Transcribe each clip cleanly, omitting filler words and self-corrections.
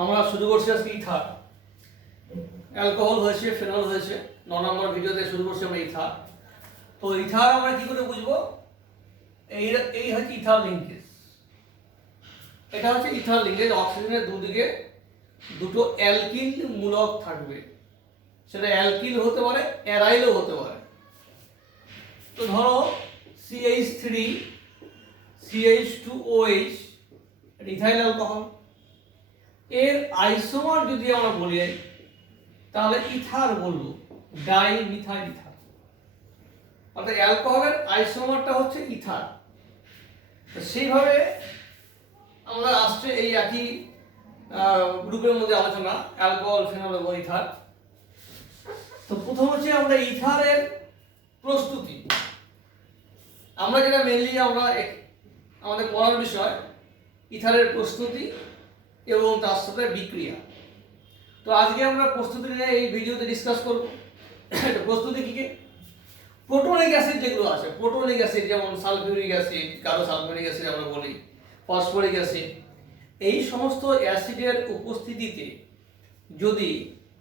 আমরা শুরু করছি আজকে ইথার। অ্যালকোহল হয়েছে, ফেনল হয়েছে, 9 নম্বর ভিডিওতে শুরু করছি আমরা ইথার। তো ইথার আমরা কি করে বুঝবো? এই হচ্ছে ইথার লিঙ্কেজ। এটা হচ্ছে ইথার লিঙ্কেজ। অক্সিজেনের দুদিকে দুটো অ্যালকিল মূলক থাকবে, সেটা অ্যালকিল হতে পারে, অ্যারাইলও হতে পারে। তো ধরো CH3 CH2OH ইথাইল অ্যালকোহল, এর আইসোমার যদি আমরা বলি তাহলে ইথার বলবো, ডাই মিথাইল ইথার। অর্থাৎ অ্যালকোহলের আইসোমারটা হচ্ছে ইথার। তো সেইভাবে আমরা আসছে এই একই গ্রুপের মধ্যে আলোচনা, অ্যালকোহল, ফেনল এবং ইথার। তো প্রথম হচ্ছে আমরা ইথারের প্রস্তুতি। আমরা যেটা মেনলি আমাদের পড়ার বিষয় ইথারের প্রস্তুতি এবং তার সাথে বিক্রিয়া। তো আজকে আমরা প্রস্তুতি নিয়ে এই ভিডিওতে ডিসকাস করব। প্রস্তুতি কি কি? প্রোটোনিক অ্যাসিড যেগুলো আছে, প্রোটোনিক অ্যাসিড যেমন সালফিউরিক অ্যাসিড, কারো সালফিউরিক অ্যাসিড আমরা বলি, ফসফরিক অ্যাসিড, এই সমস্ত অ্যাসিডের উপস্থিতিতে যদি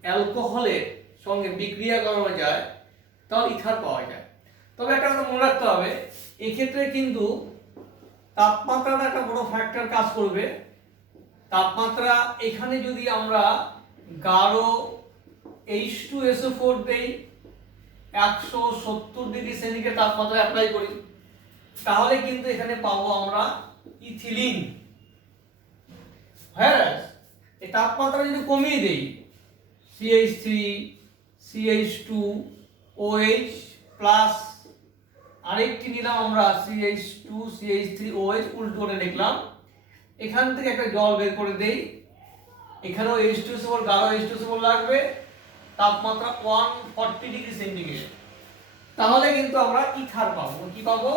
অ্যালকোহলের সঙ্গে বিক্রিয়া করানো যায় তাহলে ইথার পাওয়া যায়। তবে একটা কথা মনে রাখতে হবে, এক্ষেত্রে কিন্তু তাপমাত্রাটা একটা বড় ফ্যাক্টর কাজ করবে। তাপমাত্রা এখানে যদি আমরা গাঢ় H2SO4 দেই, 170 ডিগ্রি সেন্টিগ্রেড তাপমাত্রা অ্যাপ্লাই করি, তাহলে কিন্তু এখানে পাবো আমরা ইথিলিন। হ্যাঁ, এই তাপমাত্রা যদি কমিয়ে দেই, CH3 CH2OH প্লাস আরেকটি নিলাম আমরা CH2 CH3OH, উল্টোটা লিখলাম, এখান থেকে একটা জল বের করে দেই, এখানেও H2SO4 গাঢ় H2SO4 লাগবে, তাপমাত্রা 140 ডিগ্রি সেন্টিগ্রেড, তাহলে কিন্তু আমরা ইথার পাবো। কি পাবো?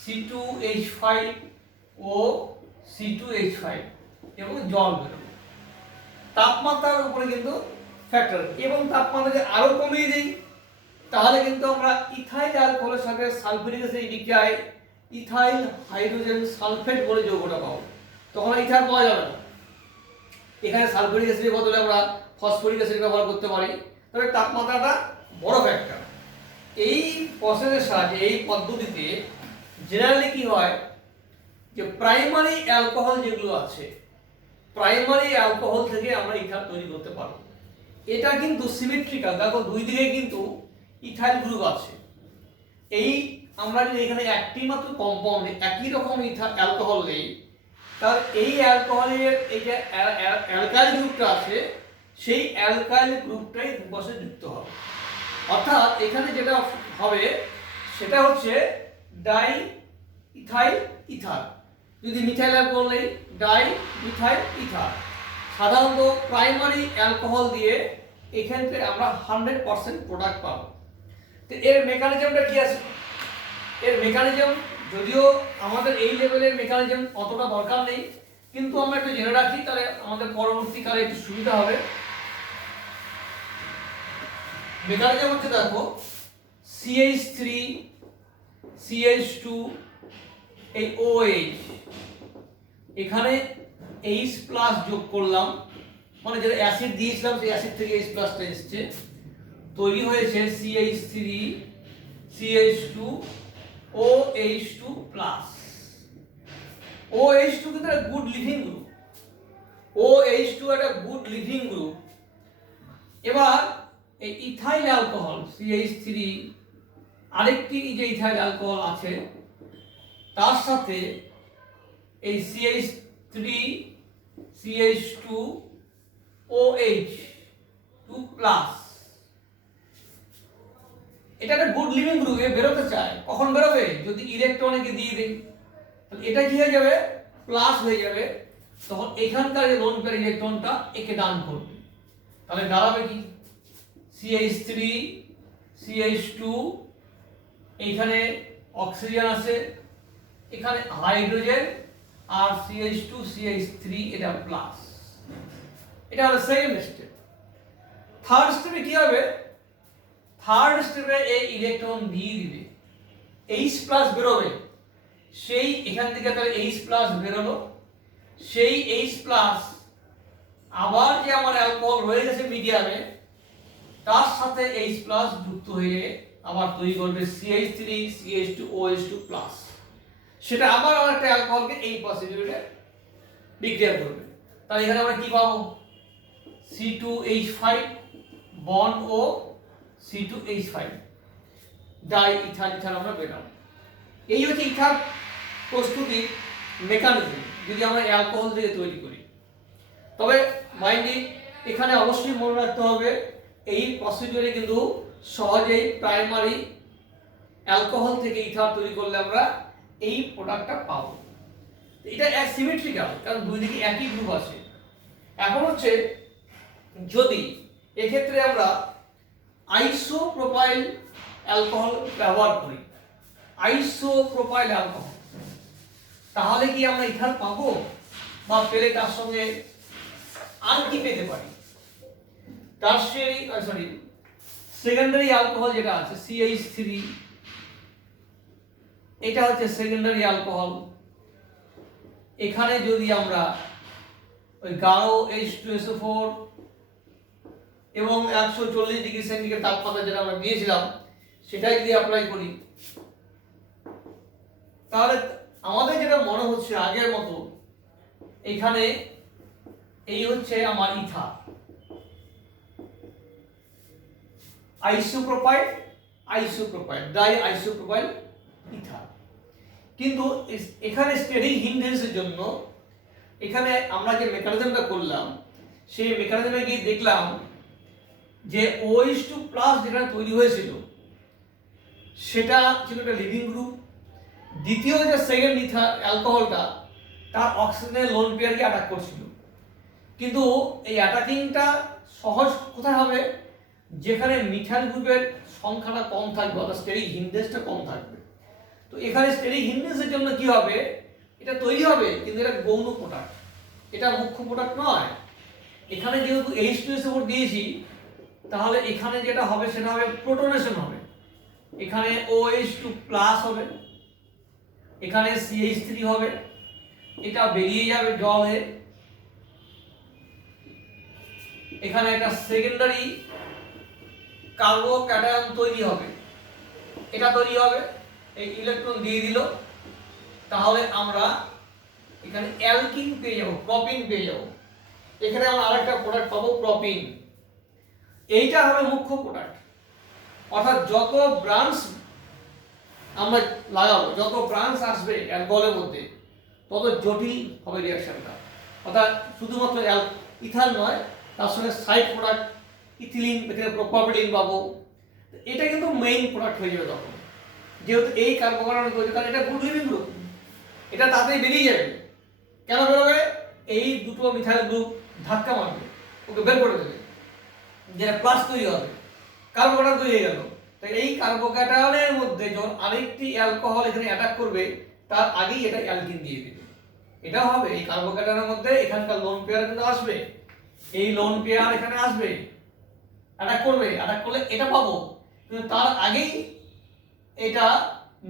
C2H5 ও C2H5 এবং জল বেরোবে। তাপমাত্রার উপরে কিন্তু ফ্যাক্টর। এবং তাপমাত্রা যদি আরো কমিয়ে দিই তাহলে কিন্তু আমরা ইথাইল অ্যালকোহলের সাথে সালফিউরিক অ্যাসিড বিক্রিয়ায় ইথাইল হাইড্রোজেন সালফেট বলে যৌগটা পাবো। তখন ইথার পাওয়া যাবে না। এখানে সালফিউরিক অ্যাসিডের বদলে আমরা ফসফরিক অ্যাসিড ব্যবহার করতে পারি। তবে তাপমাত্রাটা বড় ফ্যাক্টর। এই প্রসেসের সাহায্যে, এই পদ্ধতিতে জেনারেলি কি হয় যে প্রাইমারি অ্যালকোহল যেগুলো আছে, প্রাইমারি অ্যালকোহল থেকে আমরা ইথার তৈরি করতে পারবো। এটা কিন্তু সিমেট্রিক্যাল, দেখো দুই দিকে কিন্তু ইথাইল গ্রুপ আছে। এই আমরা যদি এখানে একটি মাত্র কম্পাউন্ড একই রকম অ্যালকোহল নেই, তাহলে এই অ্যালকোহলের এই যে অ্যালকাইল গ্রুপটা আছে, সেই অ্যালকাইল গ্রুপটাই দুপাশে যুক্ত হবে। অর্থাৎ এখানে যেটা হবে সেটা হচ্ছে ডাই ইথাইল ইথার। যদি মিথাইল অ্যালকোহল নেই, ডাই মিথাইল ইথার। সাধারণত প্রাইমারি অ্যালকোহল দিয়ে এখান থেকে আমরা 100% প্রোডাক্ট পাবো। তো এর মেকানিজমটা কি আছে? এর মেকানিজম যদিও আমাদের এই লেভেলের মেকানিজম অতটা দরকার নেই, কিন্তু আমরা একটু জেনে রাখি, তাহলে আমাদের পরবর্তীকালে একটু সুবিধা হবে। মেকানিজম হচ্ছে, দেখো CH3 CH2 এই OH, এখানে H প্লাস যোগ করলাম, মানে যেটা অ্যাসিড দিয়েছিলাম সেই অ্যাসিড থেকে H প্লাসটা এসছে, তৈরি হয়েছে CH3 CH2 OH2 plus. OH2 কিন্তু একটা গুড লিভিং গ্রুপ, OH2 একটা গুড লিভিং গ্রুপ। এবার এই ইথাইল অ্যালকোহল CH3, আরেকটি যে ইথাইল অ্যালকোহল আছে, তার সাথে এই CH3 CH2OH2 প্লাস, এটা একটা গুড লিভিং গ্রুপে বেরোতে চায়। কখন বেরোবে? যদি ইলেকট্রন একে দিয়ে দেই, তাহলে এটা কি হয়ে যাবে? প্লাস হয়ে যাবে। তখন এখানকার যে লোন পেয়ার ইলেকট্রনটা একে দান করবে, তাহলে দাঁড়াবে কি? CH3 CH2, এইখানে অক্সিজেন আছে, এখানে হাইড্রোজেন, আর CH2 CH3 এটা প্লাস। এটা হলো সেকেন্ড স্টেপ। থার্ড স্টেপে কি হবে? থার্ড স্টেপে এই ইলেকট্রন দিয়ে দিবে, H প্লাস বেরোবে, সেই এখান থেকে তাহলে H প্লাস বেরোলো, সেই H প্লাস আবার যে আমার অ্যালকোহল রয়ে গেছে মিডিয়ামে, তার সাথে H প্লাস যুক্ত হয়ে আবার তৈরি করবে CH3 CH2OH2 প্লাস। সেটা আবার একটা অ্যালকোহলকে এই পসিটিভে বিক্রিয়া করবে। তাহলে এখানে আমরা কি পাবো? C2H5 বন্ড ও C2H5 ডাই ইথার ইথার আমরা পেলাম। এই হচ্ছে ইথার প্রস্তুতির মেকানিজম যদি আমরা অ্যালকোহল থেকে তৈরি করি। তবে মাইন্ডে এখানে অবশ্যই মনে রাখতে হবে এই প্রসিডিউরে কিন্তু সহজেই প্রাইমারি অ্যালকোহল থেকে ইথার তৈরি করলে আমরা এই প্রোডাক্টটা পাবো। এটা সিমেট্রিক্যাল, কারণ দুই দিকে একই গ্রুপ আছে। এখন হচ্ছে যদি এক্ষেত্রে আমরা আইসোপ্রোপাইল অ্যালকোহল ব্যবহার করি, আইসোপ্রোপাইল অ্যালকোহল, তাহলে কি আমরা ইথার পাবো, বা পেলে তার সঙ্গে আর কি পেতে পারি? টারশিয়ারি সেকেন্ডারি অ্যালকোহল যেটা আছে CH3, এটা হচ্ছে সেকেন্ডারি অ্যালকোহল। এখানে যদি আমরা ওই গাঢ় H2SO4 এবং 140 ডিগ্রি সেন্টিগ্রেড তাপমাত্রা যেটা আমরা দিয়েছিলাম সেটাই যদি অ্যাপ্লাই করি, তাহলে আমাদের যেটা মনে হচ্ছে আগের মতো, এখানে এই হচ্ছে আমার ether, isopropyl isopropyl die isopropyl ether. কিন্তু এখানে স্টেরিং হিন্ডেন্সের জন্য এখানে আমরা যে মেকানিজমটা করলাম সেই মেকানিজমে গিয়ে দেখলাম যে OH2 প্লাস যেটা তৈরি হয়েছিল সেটা ছিল একটা লিভিং গ্রুপ। দ্বিতীয় যে সেকেন্ড ইথার অ্যালকোহলটা তার অক্সিজেনের লোন পেয়ারকে অ্যাটাক করছিল, কিন্তু এই অ্যাটাকিংটা সহজ কোথায় হবে? যেখানে মিথাইল গ্রুপের সংখ্যাটা কম থাকবে, অর্থাৎ স্টেরিক হিন্ডেন্সটা কম থাকবে। তো এখানে স্টেরিক হিন্ডেন্সের জন্য কি হবে? এটা তৈরি হবে কিন্তু এটা গৌণ প্রোডাক্ট, এটা মুখ্য প্রোডাক্ট নয়। এখানে যেহেতু H2SO4 দিয়েছি, তাহলে এখানে যেটা হবে সেটা হবে প্রোটনেশন হবে। এখানে OH2 প্লাস হবে, এখানে CH3 হবে, এটা বেরিয়ে যাবে জল হয়ে। এখানে একটা সেকেন্ডারি কার্বোক্যাটায়ন তৈরি হবে, এটা তৈরি হবে, এই ইলেকট্রন দিয়ে দিল, তাহলে আমরা এখানে অ্যালকিন পেয়ে যাব, প্রপিন পেয়ে যাব। এখানে আমরা আরেকটা প্রোডাক্ট পাবো প্রপিন। এইটা হবে মুখ্য প্রোডাক্ট, অর্থাৎ যত ব্রাঞ্চ আমরা লাগাবো, যত ব্রাঞ্চ আসবে অ্যালকোহলের মধ্যে, তত জটিল হবে রিঅ্যাকশনটা। অর্থাৎ শুধুমাত্র ইথার নয়, তার সঙ্গে সাইড প্রোডাক্ট ইথিলিন, এখানে প্রপারলিন পাবো। এটা কিন্তু মেইন প্রোডাক্ট হয়ে যাবে তখন, যেহেতু এই কার্বোক্যাটায়ন তৈরি, কারণ এটা গুড লিভিং গ্রুপ, এটা তাড়াতাড়ি বেরিয়ে যাবে। কেন বেরোবে? এই দুটো মিথাইল গ্রুপ ধাক্কা মারবে, ওকে বের করে দেবে, যেটা প্লাস তৈরি হবে, কার্বোক্যাটায়ন তৈরি হয়ে গেল। তাই এই কার্বোক্যাটায়নের মধ্যে যখন আরেকটি অ্যালকোহল এখানে অ্যাটাক করবে, তার আগেই এটা অ্যালকিন দিয়ে দেবে। এটা হবে এই কার্বোক্যাটায়নের মধ্যে, এখানকার লোন পেয়ার কিন্তু আসবে, এই লোন পেয়ার এখানে আসবে, অ্যাটাক করবে, অ্যাটাক করলে এটা পাবো, কিন্তু তার আগেই এটা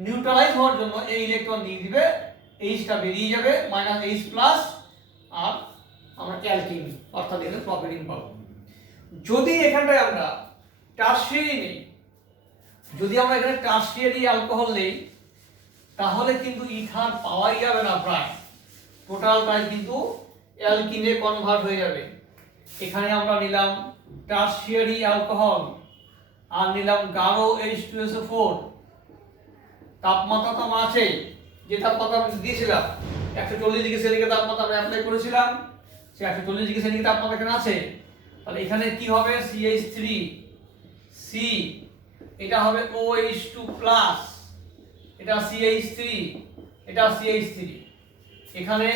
নিউট্রালাইজ হওয়ার জন্য এই ইলেকট্রন দিয়ে দিবে, এইচটা বেরিয়ে যাবে -H প্লাস, আর আমরা অ্যালকিন অর্থাৎ এখানে প্রপিলিন পাবো। যদি এখানটায় আমরা টারশিয়ারি নেই, যদি আমরা এখানে টারশিয়ারি অ্যালকোহল নেই, তাহলে কিন্তু ইথার পাওয়াই যাবে না, প্রায় টোটালটাই কিন্তু অ্যালকিনে কনভার্ট হয়ে যাবে। এখানে আমরা নিলাম টারশিয়ারি অ্যালকোহল আর নিলাম গাঢ় H2SO4। তাপমাত্রা তো আমার আছে, যে তাপমাত্রা আমি দিয়েছিলাম 140 ডিগ্রি সেন্টিগ্রেড তাপমাত্রা আমরা অ্যাপ্লাই করেছিলাম, সেই 140 ডিগ্রি সেন্টিগ্রেড তাপমাত্রা এখানে আছে। তাহলে এখানে কি হবে? CH3 C, এটা হবে OH2 প্লাস, এটা CH3, এটা CH3, এখানে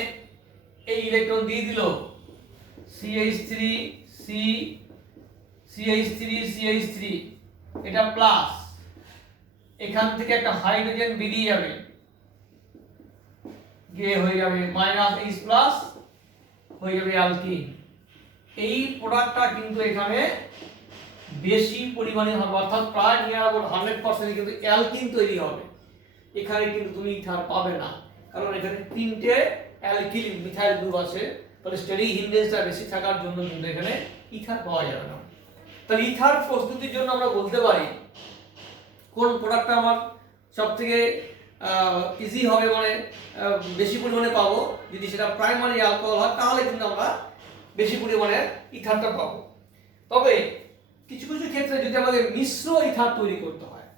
এই ইলেকট্রন দিয়ে দিল CH3 C, CH3 CH3, এটা প্লাস, এখান থেকে একটা হাইড্রোজেন বেরিয়ে যাবে, গিয়ে হয়ে যাবে -H প্লাস, হয়ে যাবে অ্যালকিন। এই প্রোডাক্টটা কিন্তু এখানে বেশি পরিমাণে হবে, অর্থাৎ প্রায় 100% কিন্তু অ্যালকিন তৈরি হবে। এখানে কিন্তু তুমি ইথার পাবে না, কারণ এখানে তিনটে অ্যালকিল মিথাইল গ্রুপ আছে, তাহলে স্টেরিক হিন্ডেজটা বেশি থাকার জন্য কিন্তু এখানে ইথার পাওয়া যাবে না। তাহলে ইথার প্রস্তুতির জন্য আমরা বলতে পারি কোন প্রোডাক্টটা আমার সবথেকে ইজি হবে, মানে বেশি পরিমাণে পাবো, যদি সেটা প্রাইমারি অ্যালকোহল হয় তাহলে কিন্তু আমরা বেশি পরিমাণে ইথারটা পাবো। তবে কিছু কিছু ক্ষেত্রে যদি আমাদের মিশ্র ইথার তৈরি করতে হয়,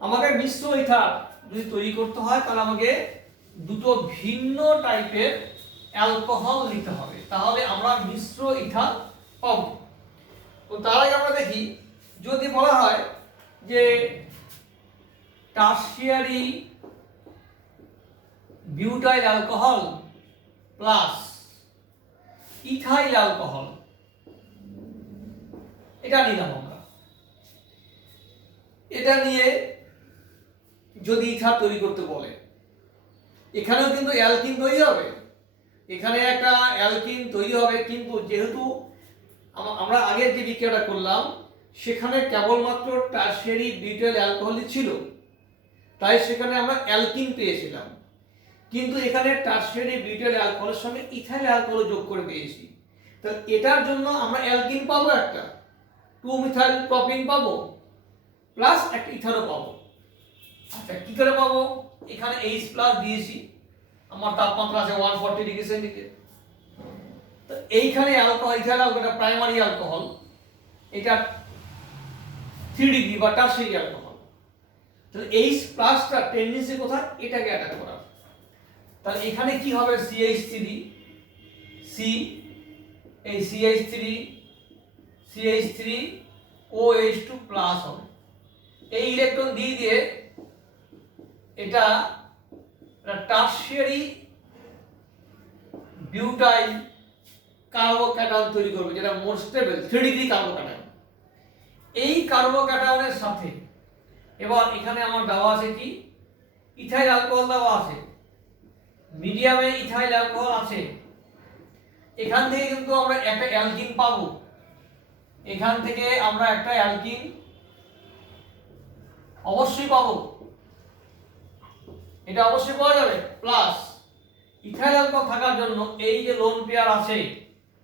আমাকে মিশ্র ইথার যদি তৈরি করতে হয় তাহলে আমাকে দুটো ভিন্ন টাইপের অ্যালকোহল নিতে হবে, তাহলে আমরা মিশ্র ইথার পাবো। তো তার আগে আমরা দেখি, যদি বলা হয় যে tertiary butyl alcohol plus ethyl alcohol, এটা নিলাম আমরা, এটা নিয়ে যদি ইথার তৈরি করতে বলে, এখানেও কিন্তু অ্যালকিন তৈরি হবে, এখানে একটা অ্যালকিন তৈরি হবে, কিন্তু যেহেতু আমরা আগের যে বিক্রিয়াটা করলাম সেখানে কেবলমাত্র টারশিয়ারি বিউটাইল অ্যালকোহলই ছিল, তাই সেখানে আমরা অ্যালকিন পেয়েছিলাম, কিন্তু এখানে টারশিয়ারি বিউটাইল অ্যালকোহলের সঙ্গে ইথাইল অ্যালকোহল যোগ করে পেয়েছি। তাহলে এটার জন্য আমরা অ্যালকিন পাবো, একটা 2-মিথাইল প্রপিন পাবো, প্লাস একটা ইথারও পাবো। আচ্ছা, কি করে পাবো? এখানে H প্লাস দিয়েছি, আমার তাপমাত্রা আছে 140 ডিগ্রি সেন্টিগ্রেড। তো এইখানে alcohol, ethyl alcohol primary alcohol, এটা 3 ডিগ্রি বা টারশিয়ারি অ্যালকোহল। তাহলে H প্লাসটা টেন্ডেন্সি কোথায়? এটাকে অ্যাটাক করার। তাহলে এখানে কি হবে? CH3 C, এই CH3 OH2 প্লাস হবে, এই ইলেকট্রন দিয়ে এটা টারশিয়ারি বিউটাইল কার্বোক্যাটায়ন তৈরি করবে, যেটা মোর স্টেবল 3 ডিগ্রি কার্বোক্যাটায়ন। এই কার্বোক্যাটায়নের সাথে এবার এখানে আমার দেওয়া আছে কি? ইথাইল অ্যালকোহল দেওয়া আছে, মিডিয়ামে ইথাইল অ্যালকোহল আছে, এখান থেকে কিন্তু আমরা একটা অ্যালকিন পাবো, এখান থেকে আমরা একটা অ্যালকিন অবশ্যই পাবো, এটা অবশ্যই পাওয়া যাবে। প্লাস ইথাইল অ্যালকোহল থাকার জন্য এই যে লোন পেয়ার আছে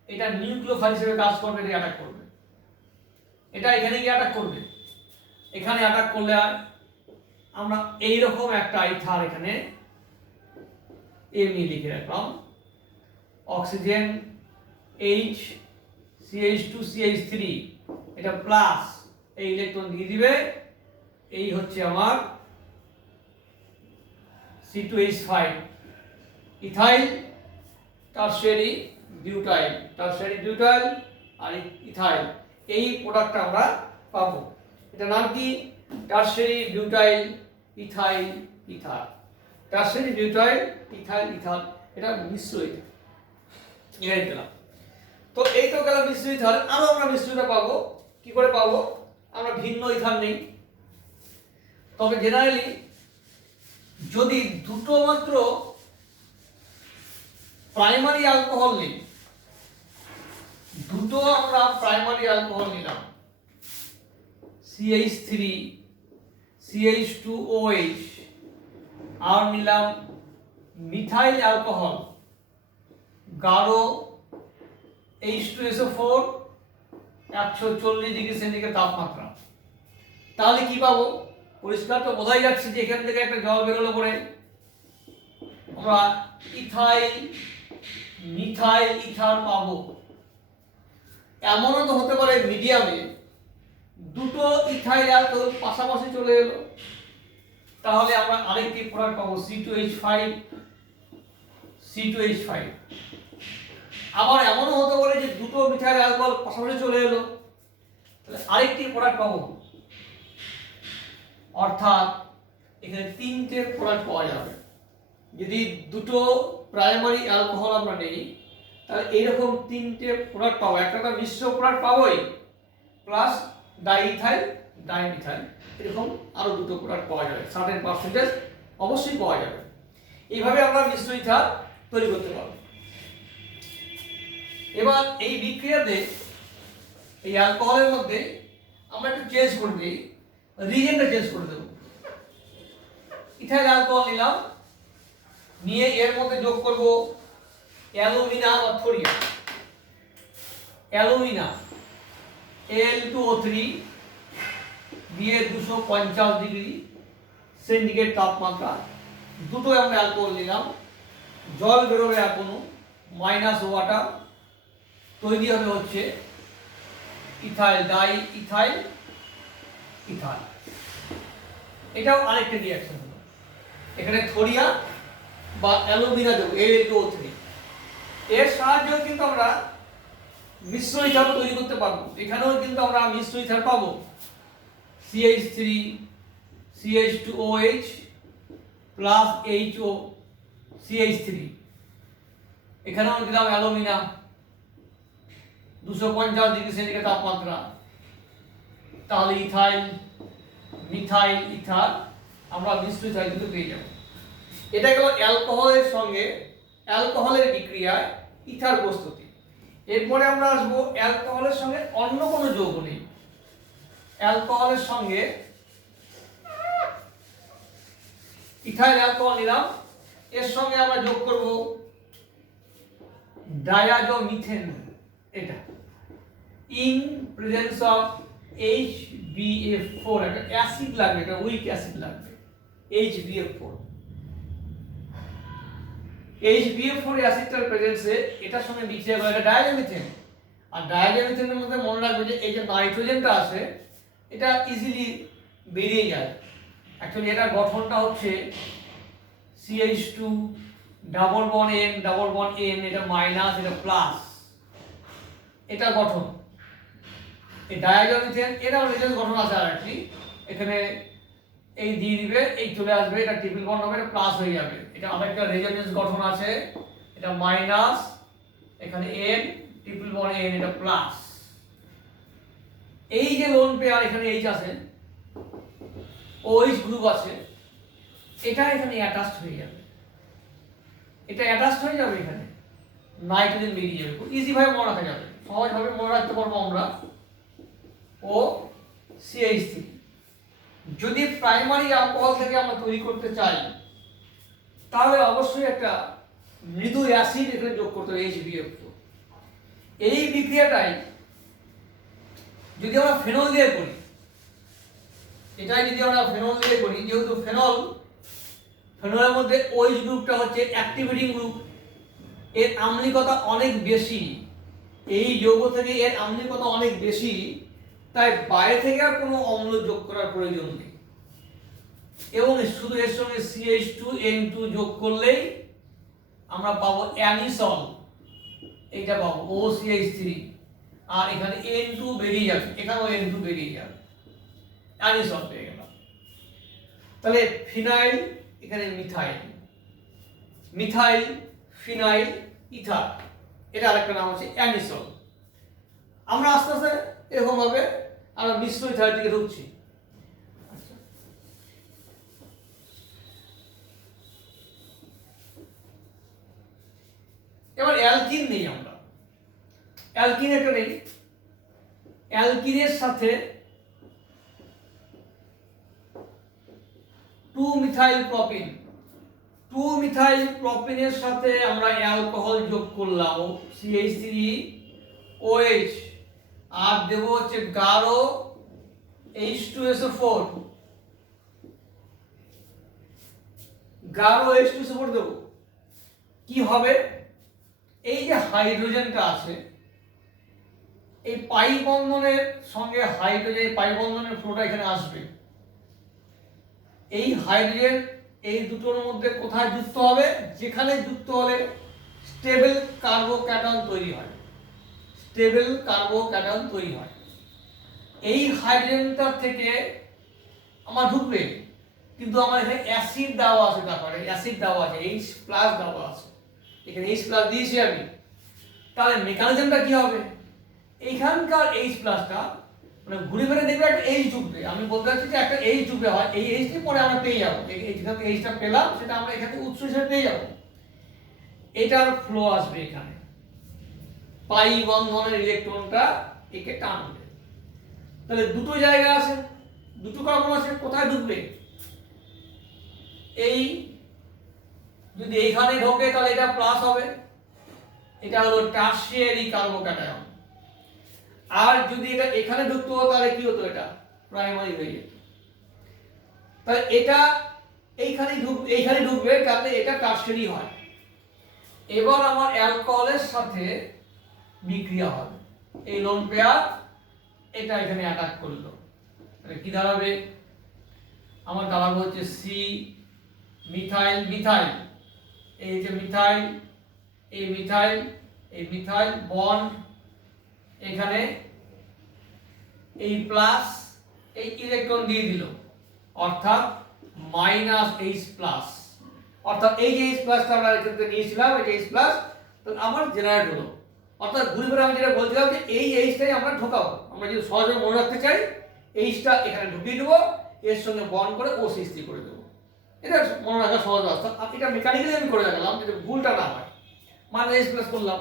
এটা নিউক্লিওফাইল হিসেবে কাজ করবে, এটা অ্যাটাক করবে, এটা এখানে গিয়ে অ্যাটাক করবে, এখানে অ্যাটাক করলে আমরা এই রকম একটা ইথার এখানে এমনি লিখে রাখলাম, অক্সিজেন H CH2 CH3, এটা প্লাস, এই ইলেকট্রন দিয়ে দিবে, এই হচ্ছে আমার C2H5 ইথাইল টারশিয়ারি বিউটাইল আর ইথাইল, এই প্রোডাক্টটা আমরা পাবো। এটা নাম কি? Tertiary butyl ethyl ether, tertiary butyl ethyl ether, এটা মিশ্র ইথার, এটাই পেলাম। তো এই তো গেল মিশ্র ইথার। আরো আমরা মিশ্র ইথার পাবো, কি করে পাবো? আমরা ভিন্ন ইথার নেই, তবে জেনারেলি যদি দুটো মাত্র প্রাইমারি অ্যালকোহল নিই, দুটো আমরা প্রাইমারি অ্যালকোহল নিলাম, CH3 CH2OH, আর নিলাম মিথাইল অ্যালকোহল গাঢ় H2SO4 140 ডিগ্রি সেন্টিগ্রেড তাপমাত্রা, তাহলে কি পাবো? পরিষ্কার তো বোঝাই যাচ্ছে যে এখান থেকে একটা জল বেরোলো পরে আমরা ইথাইল মিথাইল ইথার পাবো। এমনও তো হতে পারে মিডিয়ামে দুটো ইথাইল অ্যালকোহল পাশাপাশি চলে এলো, তাহলে আমরা আরেকটি প্রোডাক্ট পাবো C2H5। আবার এমনও হতে পারে যে দুটো মিথাইল অ্যালকোহল পাশাপাশি চলে এলো, তাহলে আরেকটি প্রোডাক্ট পাবো, অর্থাৎ এখানে তিনটে প্রোডাক্ট পাওয়া যাবে। যদি দুটো প্রাইমারি অ্যালকোহল আমরা নেই তাহলে এইরকম তিনটে প্রোডাক্ট পাবো, একটা মিশ্র প্রোডাক্ট পাবোই, প্লাস ডাইইথাইল ডাইমিথাইল, এরকম আরো দুটো প্রোডাক্ট পাওয়া যাবে, সার্টেন পার্সেন্টেজ অবশ্যই পাওয়া যাবে। এইভাবে আমরা মিশ্র ইথার তৈরি করতে পারবো। এবার এই বিক্রিয়াতে এই অ্যালকোহলের মধ্যে আমরা একটু চেঞ্জ করে দিই, রিজেন্টটা চেঞ্জ করে দেবো। ইথাইল অ্যালকোহল নিলাম, নিয়ে এর মধ্যে যোগ করব অ্যালুমিনা বা থোরিয়াম। অ্যালুমিনা Al2O3 দিয়ে 250 ডিগ্রি সেন্টিগ্রেড তাপমাত্রা, দুটো আমরা অ্যালকোহল নিলাম, জল বেরোবে এখনো মাইনাস ওয়াটার, তৈরি হবে হচ্ছে ইথাইল ডাই ইথাইল ইথার। এটাও আরেকটা রিয়াকশন হলো, এখানে থোরিয়া বা অ্যালুমিনা দেবো Al2O3, এর সাহায্যেও কিন্তু আমরা মিশ্র ইথার তৈরি করতে পারবো। এখানেও কিন্তু আমরা মিশ্র ইথার পাবো CH3 CH2OH plus HO CH3, এখানেও দিলাম অ্যালুমিনা 250 ডিগ্রি সেন্টিগ্রেড তাপমাত্রা, তাহলে ইথাইল মিথাইল ইথার আমরা মিশ্র ইথার কিন্তু পেয়ে যাব। এটা গেল অ্যালকোহলের সঙ্গে অ্যালকোহলের বিক্রিয়ায় ইথার প্রস্তুতি। এরপরে আমরা আসবো অ্যালকোহলের সঙ্গে অন্য কোনো যৌগ নেই। অ্যালকোহলের সঙ্গে ইথাইল অ্যালকোহল নিলাম, এর সঙ্গে আমরা যোগ করব ডায়াজোমিথেন, এটা ইন প্রেজেন্স অফ HbF4, একটা অ্যাসিড লাগবে, একটা উইক অ্যাসিড লাগবে HbF4। HbF4 অ্যাসিডটার প্রেজেন্সে এটার সঙ্গে বিক্রিয়া করে এটা ডায়াজোমিথেন। আর ডায়াজোমিথেনের মধ্যে মনে রাখবে যে এই যে নাইট্রোজেনটা আছে এটা ইজিলি বেরিয়ে যায়। অ্যাকচুয়ালি এটা গঠনটা হচ্ছে CH2 double bond N double bond N, এটা মাইনাস এটা প্লাস, এটা গঠন। এই ডায়াজোমিথেন এটা রেজোনেন্স গঠন আছে আরেকটি, এখানে এই দিয়ে দিবে, এই চলে আসবে, এটা ট্রিপল বন্ড হবে, এটা প্লাস হয়ে যাবে। এটা আরেকটা রেজোনেন্স গঠন আছে, এটা মাইনাস, এখানে N ট্রিপল বন্ড N, এটা প্লাস। এই যে লোন পেয়ার এখানে H আছে, OH গ্রুপ আছে, এটা এখানে অ্যাটাচড হয়ে যাবে, এটা অ্যাটাচড হয়ে যাবে, এখানে নাইট্রোজেন বেরিয়ে যাবে। খুব ইজি ভাবে মনে রাখা যাবে, সহজভাবে মনে রাখতে পারবো আমরা ও CH3। যদি প্রাইমারি অ্যালকোহল থেকে আমরা তৈরি করতে চাই তাহলে অবশ্যই একটা মৃদু অ্যাসিড এখানে যোগ করতে হবে HbF4। এই বিক্রিয়াটাই যদি আমরা ফেনল দিয়ে করি, এটাই যদি আমরা ফেনল দিয়ে করি, যেহেতু ফেনলের মধ্যে OH গ্রুপটা হচ্ছে অ্যাক্টিভেটিং গ্রুপ, এর আম্লিকতা অনেক বেশি, এই যৌগ থেকে এর আম্লিকতা অনেক বেশি, তাই বাইরে থেকে আর কোনো অম্ল যোগ করার প্রয়োজন নেই, এবং শুধু এর সঙ্গে CH2N2 যোগ করলেই আমরা পাবো অ্যানিসল, এইটা পাবো OCH3, আর এখানে N2 বেরিয়ে যাবে, এখানেও N2 বেরিয়ে যাবে, অ্যানিসল পেয়ে গেলাম। তাহলে ফিনাইল, এখানে মিথাইল, মিথাইল ফিনাইল ইথার, এটা আরেকটা নাম হচ্ছে অ্যানিসল। আমরা আস্তে আস্তে এরকম ভাবে আমরা মিশ্র ইথারের দিকে ঢুকছি। এবার অ্যালকিন নেই, আমরা অ্যালকিন একটা নেই, অ্যালকিনের সাথে 2-মিথাইল প্রপিন, 2-মিথাইল প্রপিনের সাথে আমরা অ্যালকোহল যোগ করলাম CH3OH, আর দেব হচ্ছে গাঢ় H2SO4, গাঢ় H2SO4 দেব। কি হবে, এই যে হাইড্রোজেনটা আছে, এই পাই বন্ধনের সঙ্গে হাইড্রোজেন, পাই বন্ধনের ফ্লোটা এখানে আসবে, এই হাইড্রোজেন এই দুটোর মধ্যে কোথায় যুক্ত হবে, যেখানে যুক্ত হলে স্টেবল কার্বোক্যাটায়ন তৈরি হয়, স্টেবল কার্বোক্যাটায়ন তৈরি হয়। এই হাইড্রোজেনটা থেকে আমার ঢুকবে, কিন্তু আমার এখানে অ্যাসিড দেওয়া আছে, তারপরে অ্যাসিড দেওয়া আছে, H+ দেওয়া আছে, এখানে H+ দিয়েছি আমি, তাহলে মেকানিজমটা কি হবে, এইখানকার H+টা মানে ঘুরে ফিরে দেখবে একটা H ঢুকবে, আমি বলতে চাচ্ছি যে একটা H ঢুকবে হয়, এই H টি পরে আমরা পেয়ে যাবো, যেখান থেকে Hটা পেলাম সেটা আমরা এখানে উৎস হিসেবে পেয়ে যাবো, এটার ফ্লো আসবে এখানে, পাই বন্ধনের ইলেকট্রনটা একে টানবে। তাহলে দুটো জায়গা আছে, দুটো কার্বন আছে, কোথায় ঢুকবে, এই যদি এইখানে ঢোকে তাহলে এটা প্লাস হবে, এটা হলো টারশিয়ারি কার্বোক্যাটায়ন। আর যদি এটা এখানে ঢুকতো তাহলে কি হতো, এটা প্রাইমারি হয়ে যেত। তাহলে এটা এইখানে ঢুকবে যাতে এটা টারশিয়ারি হয়। এবার আমার অ্যালকোহলের সাথে বিক্রিয়া হবে, এই লোন পেয়ার এটা এখানে অ্যাটাক করলো, তাহলে কি দাঁড়াবে, আমার দাঁড়াবে হচ্ছে সি মিথাইল মিথাইল, এই যে মিথাইল, এই মিথাইল, এই মিথাইল বন্ড, এখানে এই প্লাস এই ইলেকট্রন দিয়ে দিল, অর্থাৎ -H প্লাস, অর্থাৎ এই যে H প্লাসটা আমরা এখানে নিয়েছিলাম, এই যে H প্লাস তো আমার জেনারেট হলো। অর্থাৎ ঘুরে ঘুরে আমি যেটা বলছিলাম যে এই Hটাই আমরা ঢোকাবো, আমরা যদি সহজে মনে রাখতে চাই Hটা এখানে ঢুকিয়ে দেবো, এর সঙ্গে বন্ড করে ও সৃষ্টি করে দেবো। এটা মনে রাখা সহজ রাস্তা। আর এটা মেকানিক্যালি আমি করে রাখলাম যাতে ভুলটা না হয়, মানে H প্লাস করলাম,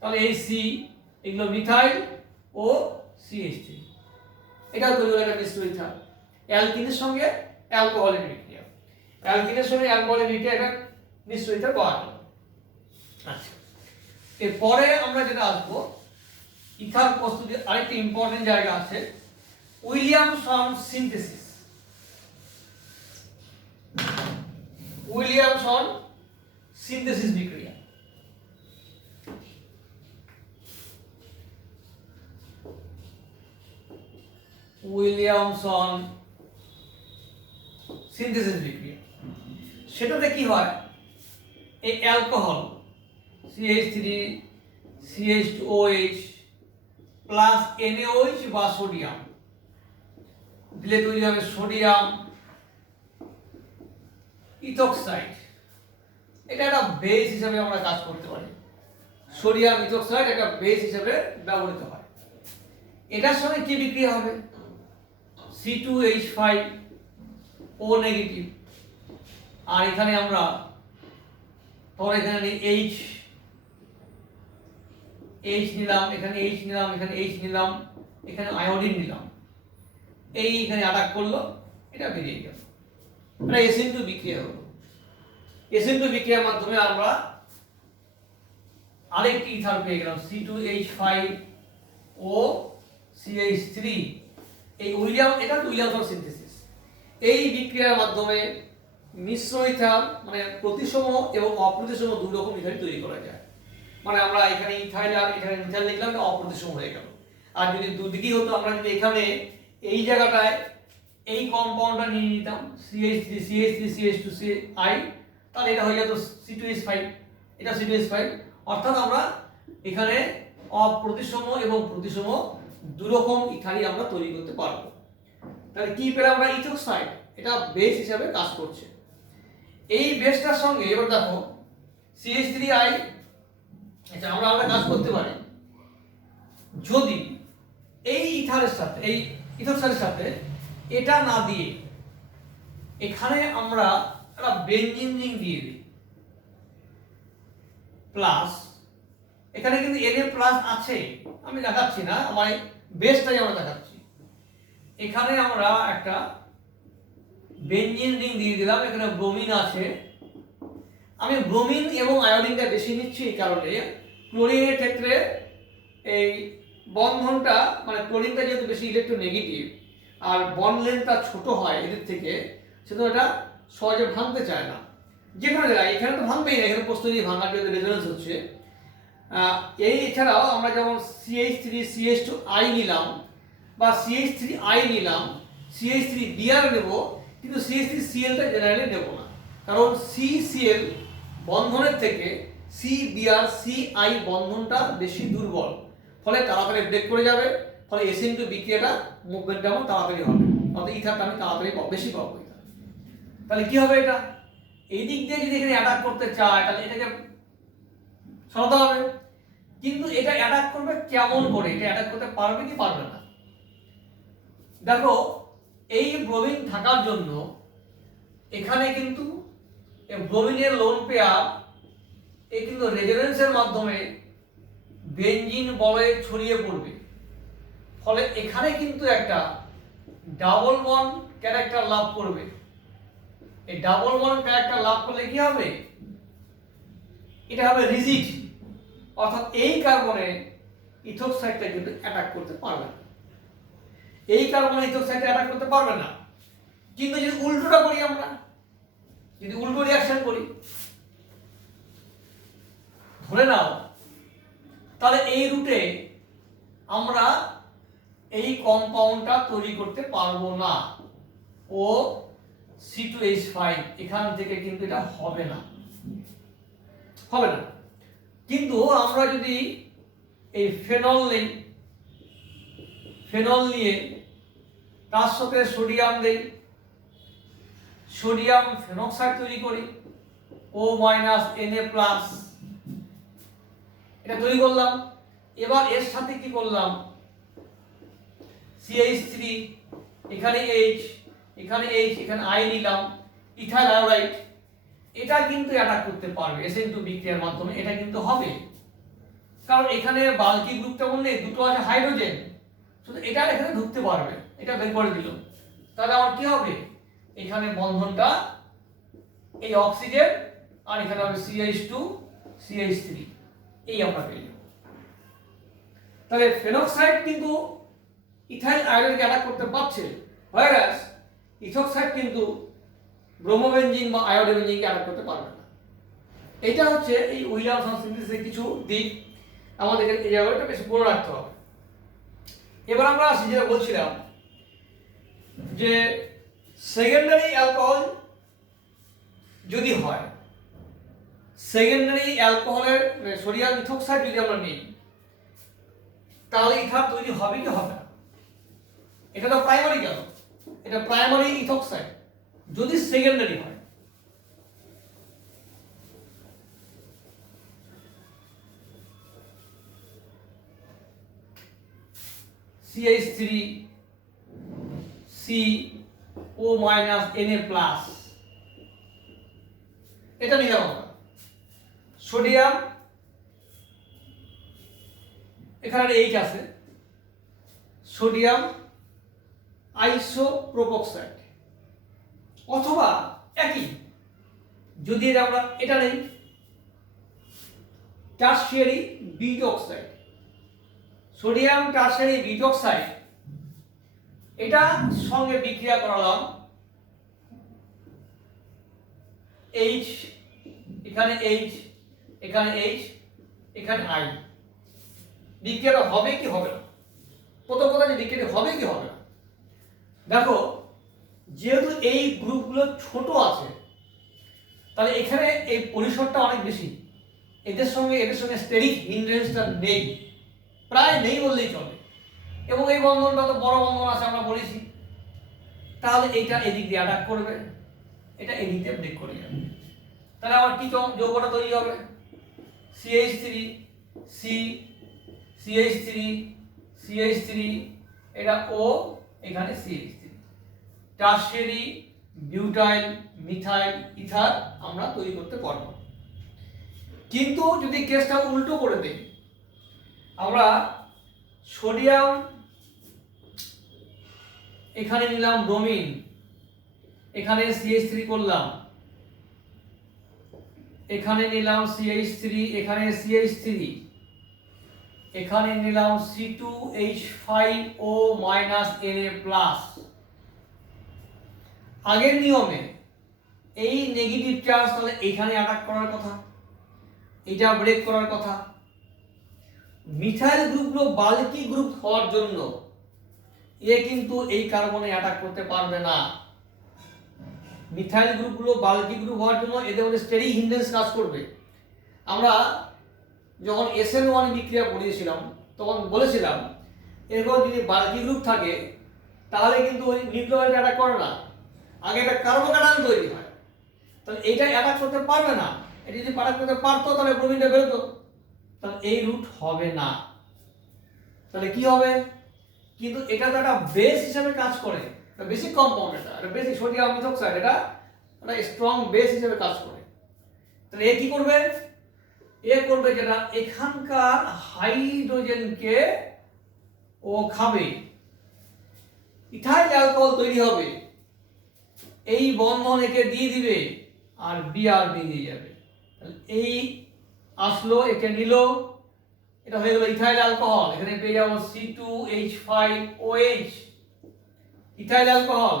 তাহলে এই সি এগুলো মিথাইল ও CH3, এটা তৈরি হলো একটা মিশ্র ইথার। অ্যালকিনের সঙ্গে অ্যালকোহলের বিক্রিয়া, অ্যালকিনের সঙ্গে অ্যালকোহলের বিক্রিয়া একটা মিশ্র ইথার পাওয়া গেল। আচ্ছা, এরপরে আমরা যেটা আসবো ইথার প্রস্তুতির আরেকটি ইম্পর্টেন্ট জায়গা আছে, উইলিয়ামসন সিনথেসিস। উইলিয়ামসন সিনথেসিস বিক্রিয়া। উইলিয়ামসন সিনথেসিস বিক্রিয়া, সেটাতে কি হয়, এই alcohol CH3 CH2OH plus NaOH বা সোডিয়াম দিলে তৈরি হবে সোডিয়াম ইথক্সাইড। এটা একটা বেস হিসেবে আমরা কাজ করতে পারি, সোডিয়াম ইথক্সাইড একটা বেস হিসেবে ব্যবহৃত হয়। এটার সঙ্গে কি বিক্রিয়া হবে, C2H5O নেগেটিভ, আর এখানে আমরা ধর এখানে H নিলাম, এখানে H নিলাম, এখানে H নিলাম, এখানে আয়োডিন নিলাম, এখানে অ্যাটাক করলো, এটা বেরিয়ে গেল, এটা SN2 বিক্রিয়া হলো। SN2 বিক্রিয়ার মাধ্যমে আমরা আরেকটি ইথার পেয়ে গেলাম, C2H5O CH3। এই এটা উইলিয়ামসন সিনথেসিস। এই বিক্রিয়ার মাধ্যমে মিশ্র ইথার মানে প্রতিসম এবং অপ্রতিসম দুই রকম ইথার তৈরি করা যায়। মানে আমরা এখানে ইথাইল আর এখানে মিথাইল লিখলাম, এটা অপ্রতিসম হয়ে গেল। আর যদি দুদিকেই হতো, আমরা যদি এখানে এই জায়গাটায় এই কম্পাউন্ডটা নিয়ে নিতাম CH3CH2CI, তাহলে এটা হয়ে যেত C2H5, এটা C2H5। অর্থাৎ আমরা এখানে অপ্রতিসম এবং প্রতিসম দুরকম ইথারই আমরা তৈরি করতে পারবো। তাহলে কি পেলাম আমরা, ইথক্সাইড, এটা বেস হিসাবে কাজ করছে। এই বেসটার সঙ্গে এবার দেখো CH3I, আচ্ছা আমরা কাজ করতে পারি যদি এই ইথারের সাথে এই ইথক্সাইডের সাথে এটা না দিয়ে এখানে আমরা একটা বেনজিন রিং দিয়ে দিই প্লাস, এখানে কিন্তু Na প্লাস আছে, আমি দেখাচ্ছি না, আমার বেসটাই আমরা দেখাচ্ছি। এখানে আমরা একটা বেনজিন রিং দিয়ে দিলাম, এখানে ব্রোমিন আছে। আমি ব্রোমিন এবং আয়োডিনটা বেশি নিচ্ছি এই কারণে, ক্লোরিনের ক্ষেত্রে এই বন্ধনটা মানে ক্লোরিনটা যেহেতু বেশি ইলেকট্রোনেগেটিভ আর বন্ড লেন্থটা ছোট হয় এদের থেকে, সেজন্য এটা সহজে ভাঙতে চায় না। যে কোনো জায়গায় এখানে তো ভাঙবেই না, এখানে প্রস্তুত দিয়ে ভাঙার যেহেতু রেজোনেন্স হচ্ছে। এই এছাড়াও আমরা যেমন CH3CH2I নিলাম বা CH3I নিলাম, CH3Br নেব, কিন্তু CH3Clটা জেনারেলি নেব না, কারণ CCl বন্ধনের থেকে CBr-CI বন্ধনটা বেশি দুর্বল, ফলে তাড়াতাড়ি ব্রেক করে যাবে, ফলে SN2 বিক্রিয়াটা মুভমেন্টটা আমার তাড়াতাড়ি হবে, অর্থাৎ ইথারটা আমি তাড়াতাড়ি বেশি পাবো। তাহলে কি হবে, এটা এই দিক দিয়ে যদি এখানে অ্যাটাক করতে চায় তাহলে এটাকে সরাতে হবে। কিন্তু এটা অ্যাটাক করবে কেমন করে, এটা অ্যাটাক করতে পারবে কি পারবে না। দেখো এই ব্রোমিন থাকার জন্য এখানে কিন্তু ব্রোমিনের লোন পেয়ার এই কিন্তু রেজোনেন্সের মাধ্যমে বেনজিন বলয়ে ছড়িয়ে পড়বে, ফলে এখানে কিন্তু একটা ডাবল বন্ড ক্যারেক্টার লাভ করবে। এই ডাবল বন্ড ক্যারেক্টার লাভ করলে কি হবে, এটা হবে রিজিড, অর্থাৎ এই কার্বনে ইথোক্সাইডটা কিন্তু অ্যাটাক করতে পারবে না, এই কার্বনে ইথোক্সাইডটা অ্যাটাক করতে পারবে না। কিন্তু যদি উল্টোটা করি, আমরা যদি উল্টো রিয়াকশন করি, ধরে নাও তাহলে এই রুটে আমরা এই কম্পাউন্ডটা তৈরি করতে পারবো না, ও C2H5 এখান থেকে কিন্তু এটা হবে না, হবে না। কিন্তু আমরা যদি এই ফেনল নেই, ফেনল নিয়ে তার সাথে সোডিয়াম দেই, সোডিয়াম ফেনক্সাইড তৈরি করি, O-Na+, এটা তৈরি করলাম। এবার এর সাথে কি করলাম, CH3, এখানে H, এখানে H, এখানে I নিলাম, ইথাইল আয়োডাইড, এটা কিন্তু অ্যাটাক করতে পারবে SN2 বিক্রিয়ার মাধ্যমে, এটা কিন্তু হবে। কারণ এখানে বাল্কি গ্রুপ তেমন নেই, দুটো আছে হাইড্রোজেন, শুধু এটা এখানে ঢুকতে পারবে, এটা বের করে দিল। তাহলে আমার কি হবে, এখানে বন্ধনটা এই অক্সিজেন আর এখানে হবে CH2 CH3, এই আমরা পেলাম। তাহলে ফেনক্সাইড কিন্তু ইথাইল আয়োডাইডকে অ্যাটাক করতে পারছে, whereas ইথোক্সাইড কিন্তু ব্রোমোবেনজিন বা আয়োডোবেনজিনকে অ্যাটাক করতে পারবে না। এটা হচ্ছে এই উইলিয়ামসন সিনথেসিসের কিছু দিক, আমাদেরকে এই জায়গাটা বেশ বড় রাখতে হবে। এবার আমরা আসি যেটা বলছিলাম যে সেকেন্ডারি অ্যালকোহল যদি হয়, সেকেন্ডারি অ্যালকোহলের সোডিয়াম ইথোক্সাইড যদি আমরা নিই, তাহলে ইথার তৈরি হবে কি হবে না? এটা তো প্রাইমারি গেল, এটা প্রাইমারি ইথোক্সাইড, যদি সেকেন্ডারি হয়। CH3 CO-Na+, এটা নিলাম আমরা। সোডিয়াম এখানে H আছে, সোডিয়াম আইসোপ্রোপক্সাইড, অথবা একই যদি আমরা এটা নেই টারশিয়ারি বিটক্সাইড, সোডিয়াম টারশিয়ারি বিটক্সাইড, এটা সঙ্গে বিক্রিয়া করালাম H, এখানে H, এখানে H, এখানে I, বিক্রিয়াটা হবে কি হবে না? প্রথম কথা, যে বিক্রিয়াটা হবে কি হবে না, দেখো যেহেতু এই গ্রুপগুলো ছোট আছে, তাহলে এখানে এই পরিসরটা অনেক বেশি, এদের সঙ্গে স্টেরিক হিন্ড্রেন্সটা নেই, প্রায় নেই বললেই চলে, এবং এই বন্ধনটা তো বড় বন্ধন আছে আমরা বলেছি, তাহলে এটা এদিক দিয়ে অ্যাটাক করবে, এটা এদিক দিয়ে ব্রেক করে যাবে। তাহলে আমার কি যৌগটা তৈরি হবে, CH3 C, CH3 CH3, এটা O, এখানে CH3, tertiary butyl methyl ether আমরা তৈরি করতে পারবো। কিন্তু যদি কেসটা উল্টো করে দেই, আমরা সোডিয়াম এখানে নিলাম ব্রোমিন, এখানে CH3 করলাম, এখানে নিলাম CH3, এখানে CH3, এখানে নিলাম C2H5O-Na+। আগের নিয়মে এই নেগেটিভ চার্জ তাহলে এখানে অ্যাটাক করার কথা, এটা ব্রেক করার কথা। মিথাইল গ্রুপগুলো বাল্কি গ্রুপ হওয়ার জন্য এ কিন্তু এই কার্বনে অ্যাটাক করতে পারবে না। মিথাইল গ্রুপগুলো বাল্কি গ্রুপ হওয়ার জন্য এদের মধ্যে স্টেরিক হিন্ড্রেন্স কাজ করবে। আমরা যখন SN1 বিক্রিয়া পড়িয়েছিলাম তখন বলেছিলাম এরকম যদি বাল্কি গ্রুপ থাকে তাহলে কিন্তু ওই নিউক্লিওটাইড অ্যাটাক করে না, আগে একটা কার্বোক্যাটায়ন তৈরি হয়, তাহলে এইটা অ্যাটাক করতে পারবে না। এটা যদি অ্যাটাক করতে পারতো তাহলে ব্রোমিনটা বেরোতো, তাহলে এই রুট হবে না। তাহলে কি হবে, কিন্তু এটা তো একটা বেস হিসেবে কাজ করে, এটা বেসিক কম্পাউন্ড, এটা বেসিক সোডিয়াম ইথোক্সাইড, এটা একটা স্ট্রং বেস হিসেবে কাজ করে। তাহলে এ কি করবে, এ করবে যেটা এখানকার হাইড্রোজেনকে ও খাবে, ইথাইল অ্যালকোহল তৈরি হবে, এই বন্ধন একে দিয়ে দিবে আর বিআর দিয়ে যাবে। এই আসলো, একে নিল, এটা হয়ে গেল ইথাইল অ্যালকোহল। এখানে পেয়ে যাবো C2H5OH, ইথাইল অ্যালকোহল।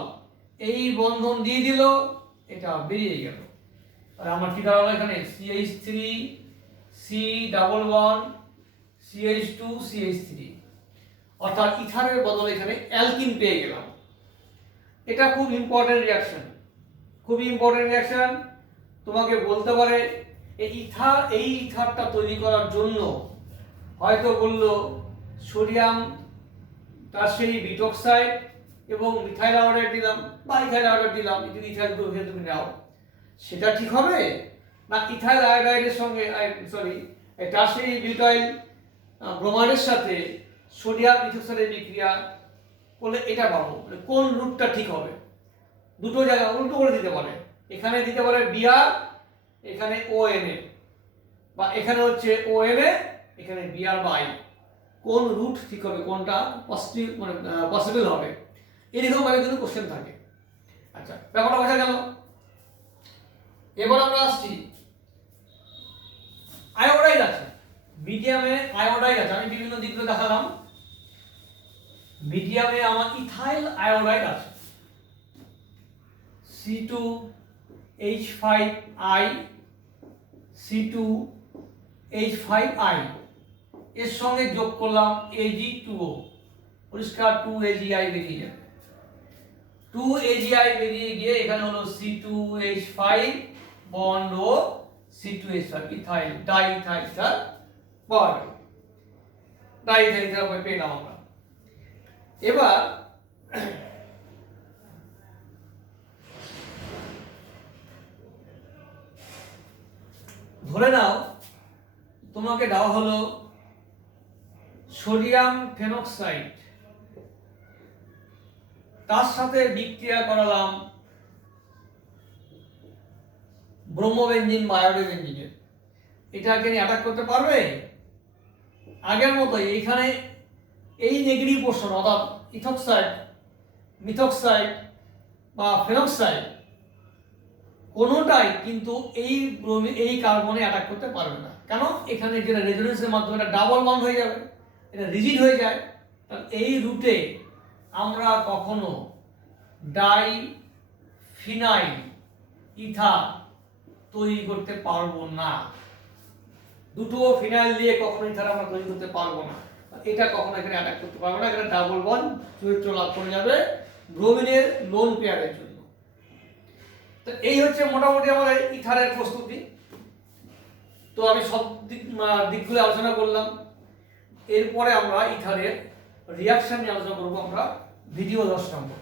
এই বন্ধন দিয়ে দিল, এটা বেরিয়ে গেল। আর আমার কি দাঁড়ালো এখানে CH3 C double bond CH2 CH3, অর্থাৎ ইথারের বদলে এখানে অ্যালকিন পেয়ে গেলাম। এটা খুব ইম্পর্টেন্ট রিঅ্যাকশন, খুবই ইম্পর্টেন্ট রিঅ্যাকশন। তোমাকে বলতে পারে এই ইথারটা তৈরি করার জন্য হয়তো বললো সোডিয়াম টারশিয়ারি বিটক্সাইড এবং মিথাইল আয়োডাইড দিলাম বা ইথাইল আয়োডাইড দিলাম, যদি ইথাইল গ্রুপ তুমি নাও, সেটা ঠিক হবে না ইথাইল আয়োডাইডের সঙ্গে টারশিয়ারি বিউটাইল ব্রোমাইডের সাথে সোডিয়াম মিথক্সাইডের বিক্রিয়া করলে এটা পাবো, কোন রুটটা ঠিক হবে? দুটো জায়গা উল্টো করে দিতে পারে, এখানে দিতে পারে বিআর, এখানে ONA, বা এখানে হচ্ছে ONA, এখানে বিআর বাই, কোন রুট ঠিক হবে, কোনটা পসিবল হবে, এরকম ভাবে কিন্তু কোশ্চেন থাকে। আচ্ছা, ব্যাপারটা বোঝা গেল। এবার আমরা আসছি আয়োডাইড আছে, মিডিয়ামে আয়োডাইড আছে, আমি বিভিন্ন দিকগুলো দেখালাম। মিডিয়ামে আমার ইথাইল আয়োডাইড আছে, C2H5I C2H5I, এর সঙ্গে যোগ করলাম Ag2O, পরিষ্কার 2AgI বেরিয়ে যাবে। 2AgI বেরিয়ে গিয়ে এখানে হলো C2H5 বন্ড ও C2H5 ইথাইল ডাইইথাইল ইথার পাওয়া গেল, ডাইইথাইল ইথার পেলাম আমরা। এবার ধরে নাও তোমাকে দেওয়া হলো সোডিয়াম ফেনক্সাইড, তার সাথে বিক্রিয়া করালাম ব্রোমোবেনজিন বা আয়োডোবেনজিনের, এটাকে নিয়ে অ্যাটাক করতে পারবে? আগের মতোই এইখানে এই নেগেটিভ পোর্শন অর্থাৎ ইথক্সাইড, মিথক্সাইড বা ফেনক্সাইড কোনোটাই কিন্তু এই কার্বনে অ্যাটাক করতে পারবে না। কেন? এখানে যেটা রেজোনেন্সের মাধ্যমে এটা ডাবল বন্ড হয়ে যাবে, এটা রিজিড হয়ে যায়। তাহলে এই রুটে আমরা কখনো ডাই ফিনাইল ইথার তৈরি করতে পারবো না, দুটো ফিনাইল দিয়ে কখনো ইথার আমরা তৈরি করতে পারবো না, এটা কখনো এখানে অ্যাটাক করতে পারবো না, এখানে ডাবল বন্ড চরিত্র লাভ করে যাবে ব্রোমিনের লোন পেয়ারের জন্য। তো এই হচ্ছে মোটামুটি আমাদের ইথারের প্রস্তুতি। তো আমি সব দিকগুলো আলোচনা করলাম। এরপরে আমরা ইথারের রিয়াকশন নিয়ে আলোচনা করবো আমরা ভিডিও 10 নম্বর।